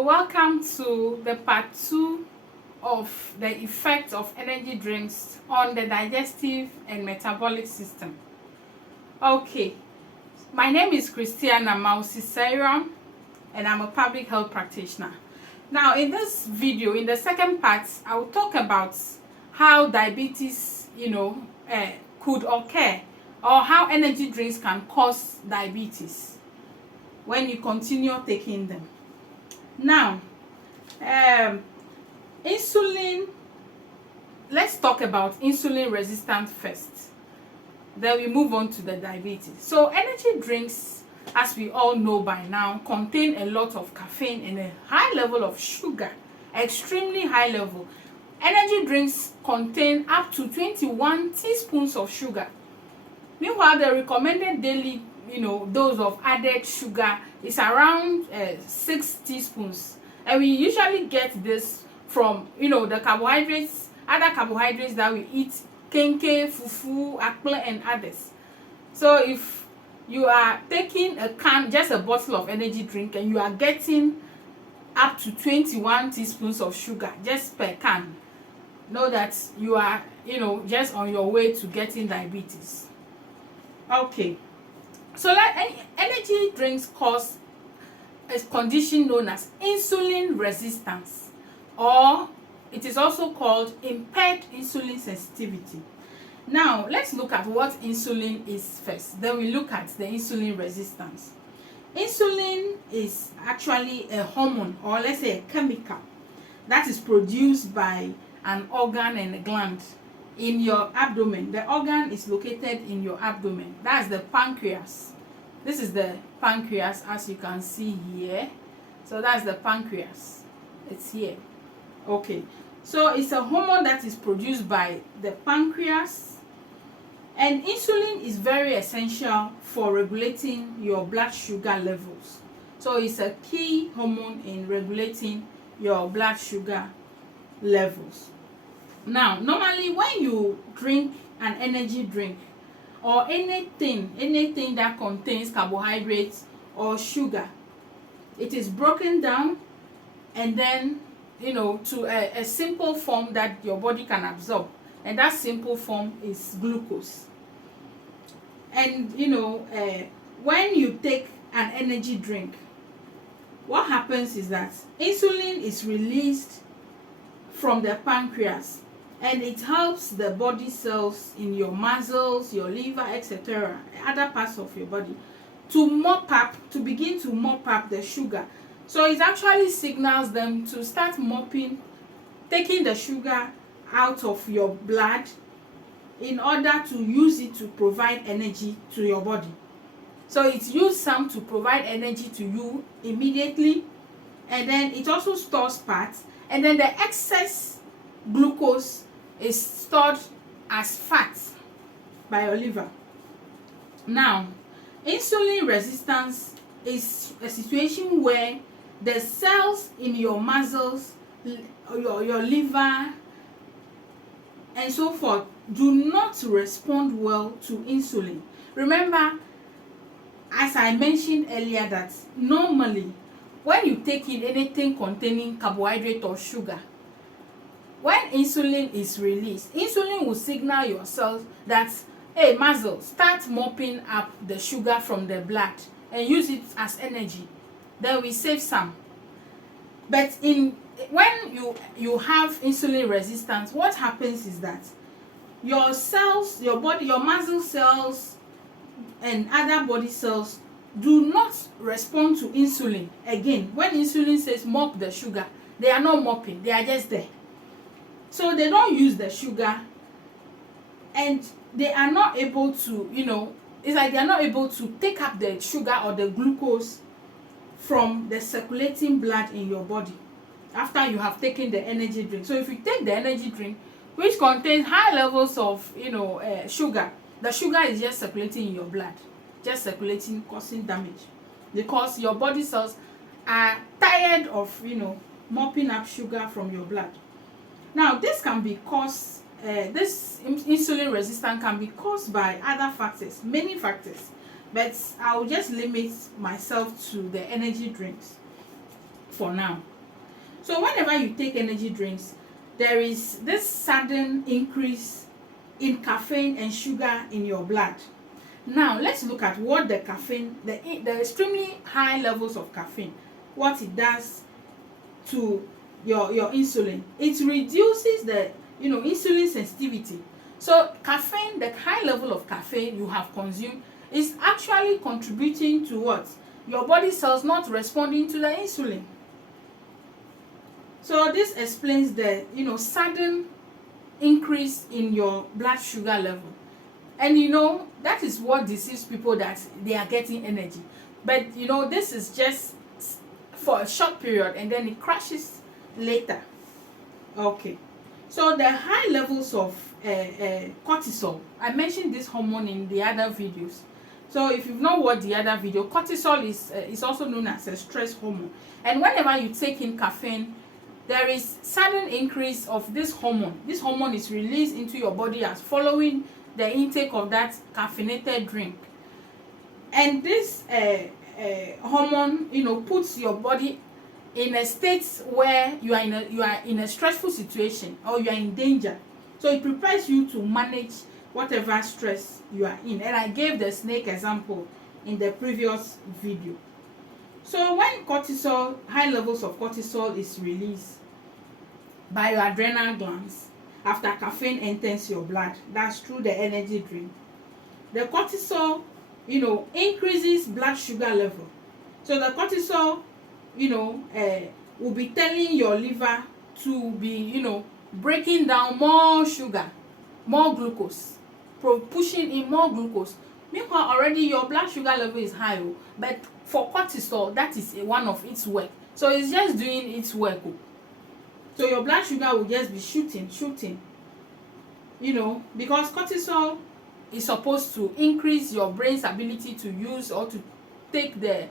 So welcome to the part 2 of the effect of energy drinks on the digestive and metabolic system. Okay, my name is Christiana Mausi, and I'm a public health practitioner. Now in this video, in the second part, I will talk about how diabetes could occur, or how energy drinks can cause diabetes when you continue taking them. Now, insulin, let's talk about insulin resistance first. Then we move on to the diabetes. So energy drinks, as we all know by now, contain a lot of caffeine and a high level of sugar, extremely high level. Energy drinks contain up to 21 teaspoons of sugar. Meanwhile, the recommended daily dose of added sugar is around 6 teaspoons, and we usually get this from the carbohydrates, other carbohydrates that we eat, kenke, fufu, akple, and others. So if you are taking a can, just a bottle of energy drink, and you are getting up to 21 teaspoons of sugar just per can, know that you are just on your way to getting diabetes. Okay, so energy drinks cause a condition known as insulin resistance, or it is also called impaired insulin sensitivity. Now let's look at what insulin is first, then we look at the insulin resistance. Insulin is actually a hormone, or let's say a chemical, that is produced by an organ and a gland in your abdomen. The organ is located in your abdomen. That's the pancreas. This is the pancreas, as you can see here. So that's the pancreas. It's here. Okay. So it's a hormone that is produced by the pancreas. And insulin is very essential for regulating your blood sugar levels. So it's a key hormone in regulating your blood sugar levels. Now, normally when you drink an energy drink or anything that contains carbohydrates or sugar, it is broken down and then to a simple form that your body can absorb, and that simple form is glucose. And when you take an energy drink, what happens is that insulin is released from the pancreas, and it helps the body cells in your muscles, your liver, etc., other parts of your body to begin to mop up the sugar. So it actually signals them to start taking the sugar out of your blood in order to use it to provide energy to your body. So it uses some to provide energy to you immediately, and then it also stores fat, and then the excess glucose is stored as fat by your liver. Now, insulin resistance is a situation where the cells in your muscles, your liver, and so forth do not respond well to insulin. Remember, as I mentioned earlier, that normally when you take in anything containing carbohydrate or sugar, when insulin is released, insulin will signal your cells that, hey, muscle, start mopping up the sugar from the blood and use it as energy. Then we save some. But when you have insulin resistance, what happens is that your cells, your body, your muscle cells and other body cells do not respond to insulin. Again, when insulin says mop the sugar, they are not mopping, they are just there. So they don't use the sugar, and they are not able to, it's like they are not able to take up the sugar or the glucose from the circulating blood in your body after you have taken the energy drink. So if you take the energy drink, which contains high levels of sugar, the sugar is just circulating in your blood, just circulating, causing damage, because your body cells are tired of mopping up sugar from your blood. Now this can be caused, this insulin resistance can be caused by other factors, many factors, but I will just limit myself to the energy drinks. for now. So whenever you take energy drinks, there is this sudden increase in caffeine and sugar in your blood. Now let's look at what the caffeine, the extremely high levels of caffeine, what it does to your insulin. It reduces the insulin sensitivity. So caffeine, the high level of caffeine you have consumed, is actually contributing to what? Your body cells not responding to the insulin. So this explains the sudden increase in your blood sugar level. And that is what deceives people, that they are getting energy. But this is just for a short period and then it crashes later. Okay. So the high levels of cortisol, I mentioned this hormone in the other videos. So if you've not watched the other video, cortisol is also known as a stress hormone. And whenever you take in caffeine, there is sudden increase of this hormone. This hormone is released into your body as following the intake of that caffeinated drink. And this hormone, puts your body in a state where you are in a stressful situation, or you are in danger. So it prepares you to manage whatever stress you are in. And I gave the snake example in the previous video. So when high levels of cortisol is released by your adrenal glands after caffeine enters your blood, that's through the energy drink, the cortisol increases blood sugar level. So the cortisol will be telling your liver to be breaking down more sugar, more glucose, pushing in more glucose. Meanwhile, already your blood sugar level is high, but for cortisol, that is one of its work. So it's just doing its work. So your blood sugar will just be shooting, because cortisol is supposed to increase your brain's ability to use or to take the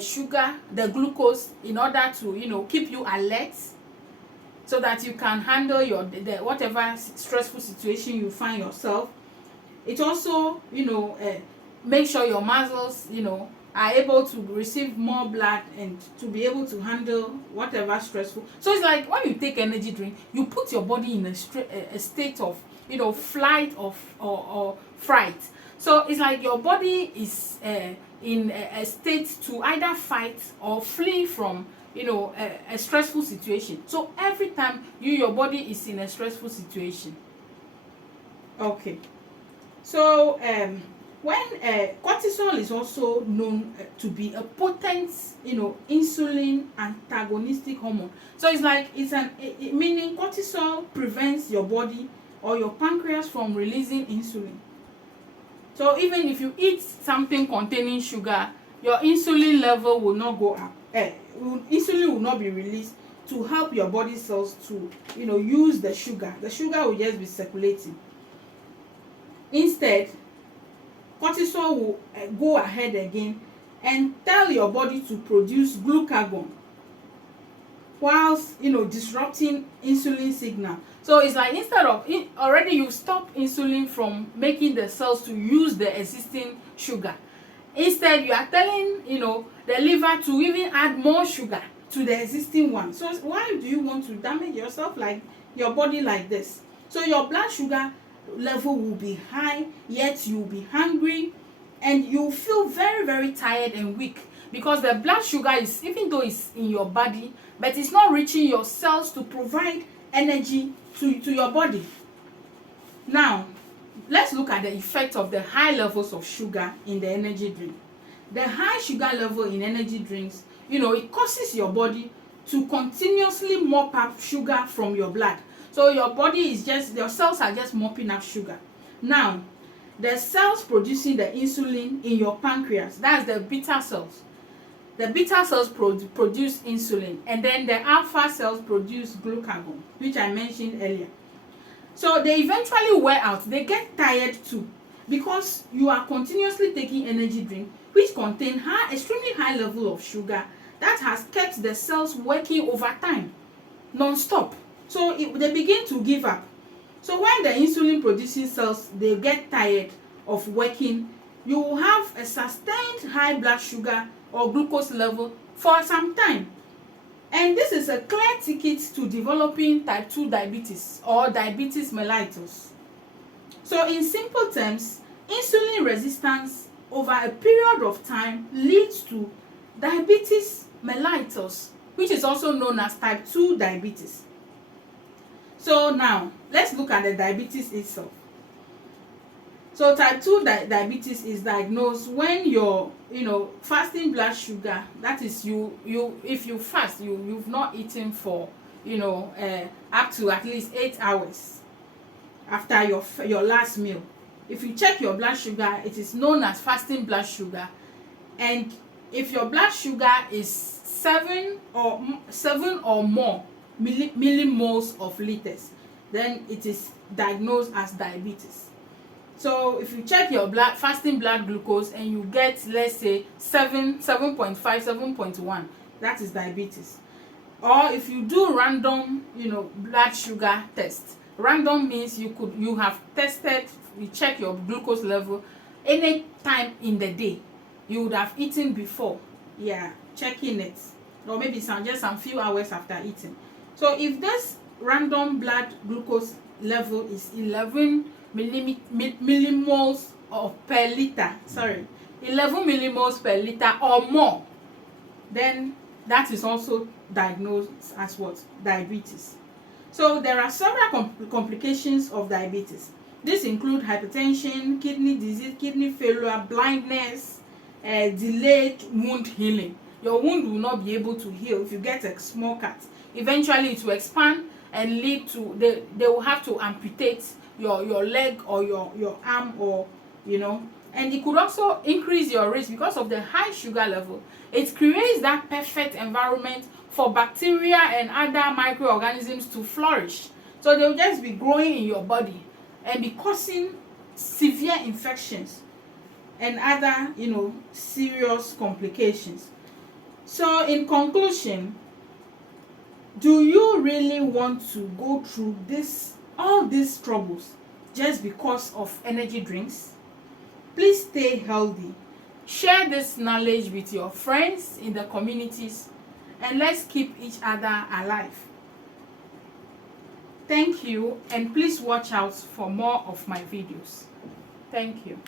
sugar, the glucose, in order to keep you alert, so that you can handle the whatever stressful situation you find yourself. It also make sure your muscles are able to receive more blood and to be able to handle whatever stressful. So it's like when you take energy drink, you put your body in a state of flight or fright. So it's like your body is in a state to either fight or flee from a stressful situation. So every time your body is in a stressful situation. Okay. So when cortisol is also known to be a potent insulin antagonistic hormone. So it's like meaning cortisol prevents your body or your pancreas from releasing insulin. So even if you eat something containing sugar, your insulin level will not go up. Insulin will not be released to help your body cells to use the sugar. The sugar will just be circulating. Instead, cortisol will go ahead again and tell your body to produce glucagon, whilst disrupting insulin signal. So it's like instead of already you stop insulin from making the cells to use the existing sugar. Instead, you are telling the liver to even add more sugar to the existing one. So why do you want to damage yourself, like your body like this? So your blood sugar level will be high, yet you'll be hungry, and you feel very, very tired and weak, because the blood sugar is, even though it's in your body, but it's not reaching your cells to provide energy to your body. Now let's look at the effect of the high levels of sugar in the energy drink. The high sugar level in energy drinks, it causes your body to continuously mop up sugar from your blood. So your cells are just mopping up sugar. Now, the cells producing the insulin in your pancreas, that's the beta cells. The beta cells produce insulin, and then the alpha cells produce glucagon, which I mentioned earlier. So they eventually wear out. They get tired too, because you are continuously taking energy drink which contain extremely high level of sugar that has kept the cells working over time, non-stop. So they begin to give up. So when the insulin producing cells, they get tired of working, you will have a sustained high blood sugar or glucose level for some time. And this is a clear ticket to developing type 2 diabetes or diabetes mellitus. So in simple terms, insulin resistance over a period of time leads to diabetes mellitus, which is also known as type 2 diabetes. So now let's look at the diabetes itself. So type 2 diabetes is diagnosed when your fasting blood sugar, that is if you fast, you've not eaten for up to at least 8 hours after your last meal. If you check your blood sugar, it is known as fasting blood sugar. And if your blood sugar is 7 or more millimoles of liters, then it is diagnosed as diabetes. So if you check your fasting blood glucose and you get, let's say 7.5, 7.1, that is diabetes. Or if you do random blood sugar test. Random means you have tested, you check your glucose level any time in the day. You would have eaten before, checking it, or maybe just some few hours after eating. So if this random blood glucose level is 11 millimoles per liter, 11 millimoles per liter or more, then that is also diagnosed as what? Diabetes. So there are several complications of diabetes. This include hypertension, kidney disease, kidney failure, blindness, delayed wound healing. Your wound will not be able to heal if you get a small cut. Eventually it will expand and lead to they will have to amputate your leg or your arm, or and it could also increase your risk because of the high sugar level. It creates that perfect environment for bacteria and other microorganisms to flourish. So they'll just be growing in your body and be causing severe infections and other serious complications. So in conclusion, do you really want to go through all these troubles just because of energy drinks? Please stay healthy. Share this knowledge with your friends in the communities, and let's keep each other alive. Thank you, and please watch out for more of my videos. Thank you.